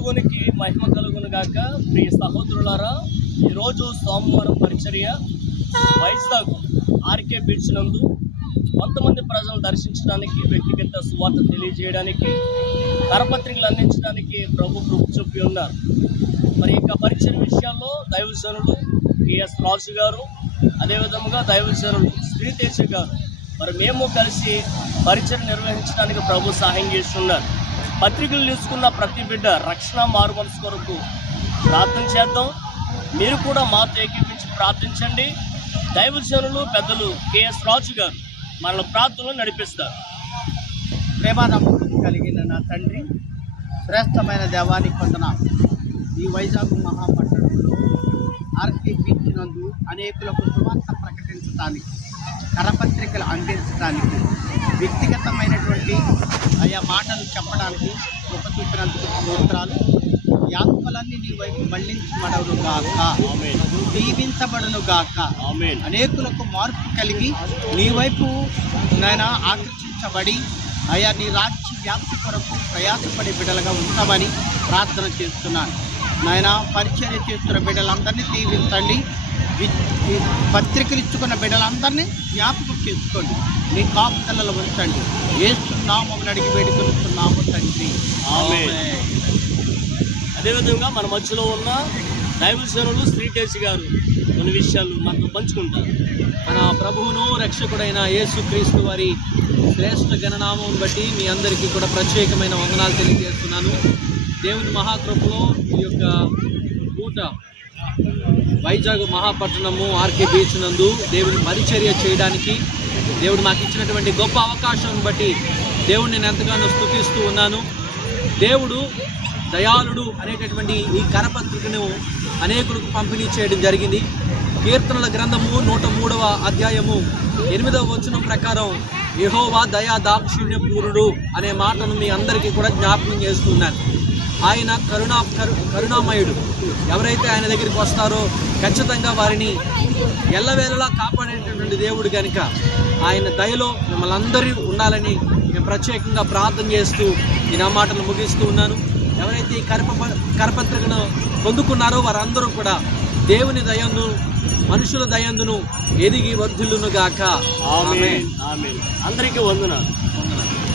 దేవునికి మహిమ కలుగును గాక. ప్రియ సహోదరులారా ఈరోజు సోమవారం పరిచర్య వైజాగ్ ఆర్కే బీచ్ నందు కొంతమంది ప్రజలను దర్శించడానికి వ్యక్తిగత సువార్త తెలియజేయడానికి కరపత్రికలు అందించడానికి ప్రభు కృప చూపి ఉన్నారు. మరి ఇంకా పరిచయ విషయాల్లో దైవజనుడు కెఎస్ రాజు గారు అదేవిధంగా దైవజనుడు శ్రీతేజ గారు. మరి మేము కలిసి పరిచయం నిర్వహించడానికి ప్రభు సహాయం చేస్తున్నారు. పత్రికలు తీసుకున్న ప్రతి బిడ్డ రక్షణ మార్గం కొరకు ప్రార్థన చేద్దాం. మీరు కూడా మాతో ఏకీపించి ప్రార్థించండి. దైవజనులు పెద్దలు కేఎస్ రాజు గారు మన ప్రార్థనలు నడిపిస్తారు. ప్రేమానమ్మకం కలిగిన నా తండ్రి శ్రేష్టమైన దేవానికి పొందన ఈ వైజాగ్ మహాపట్టణంలో ఆర్కే బీచ్ నందు అనేకులకు సువార్త ప్రకటించడానికి కరపత్రికలు అందించడానికి వ్యక్తిగతమైనటువంటి ఆయా మాటలు చెప్పడానికి ఒక చూపినందుకు స్తోత్రాలు. ఈ ఆత్మలన్నీ నీ వైపు మళ్ళించబడను గాక దీవించబడును గాక అనేకులకు మార్పు కలిగి నీ వైపు నాయన ఆకర్షించబడి అయా నీ రాజ్య వ్యాప్తి కొరకు ప్రయాసపడే బిడ్డలుగా ఉంటామని ప్రార్థన చేస్తున్నాను. నాయన పరిచర్య చేస్తున్న బిడ్డలందరినీ దీవించండి. ఈ పత్రికలు ఇచ్చుకున్న బిడ్డలందరినీ జ్ఞాపకం చేసుకోండి. నీ కాపుదలలో ఉంచండి. ఏస్తున్నామని అడిగి వేడుకొస్తున్నాము తండ్రి. అదేవిధంగా మన మధ్యలో ఉన్న దైవజనులు శ్రీతేజ గారు కొన్ని విషయాలు మనతో పంచుకుంటారు. మన ప్రభువును రక్షకుడైన యేసుక్రీస్తు వారి శ్రేష్ఠ గణనామం బట్టి మీ అందరికీ కూడా ప్రత్యేకమైన వందనాలు తెలియజేస్తున్నాను. దేవుని మహాకృపలో ఈ యొక్క పూట వైజాగ్ మహాపట్టణము ఆర్కే బీచ్ నందు దేవుని పరిచర్య చేయడానికి దేవుడు మాకు ఇచ్చినటువంటి గొప్ప అవకాశం బట్టి దేవుడు నేను ఎంతగానో స్థుతిస్తూ ఉన్నాను. దేవుడు దయాళుడు అనేటటువంటి ఈ కరపత్రికను అనేకులకు పంపిణీ చేయడం జరిగింది. కీర్తనల గ్రంథము నూట మూడవ అధ్యాయము ఎనిమిదవ వచనం ప్రకారం యహోవా దయా దాక్షిణ్య పూరుడు అనే మాటను మీ అందరికీ కూడా జ్ఞాపకం చేస్తున్నాను ఆయన కరుణా కరు కరుణామయుడు. ఎవరైతే ఆయన దగ్గరికి వస్తారో ఖచ్చితంగా వారిని ఎల్లవేళలా కాపాడేటటువంటి దేవుడు కనుక ఆయన దయలో మిమ్మల్ని అందరూ ఉండాలని మేము ప్రత్యేకంగా ప్రార్థన చేస్తూ ఈ నా మాటలు ముగిస్తూ ఉన్నాను. ఎవరైతే ఈ కరప కరపత్రికను పొందుకున్నారో వారందరూ కూడా దేవుని దయందు మనుషుల దయందును ఎదిగి వర్ధిల్లును గాక అందరికీ వందనాలు.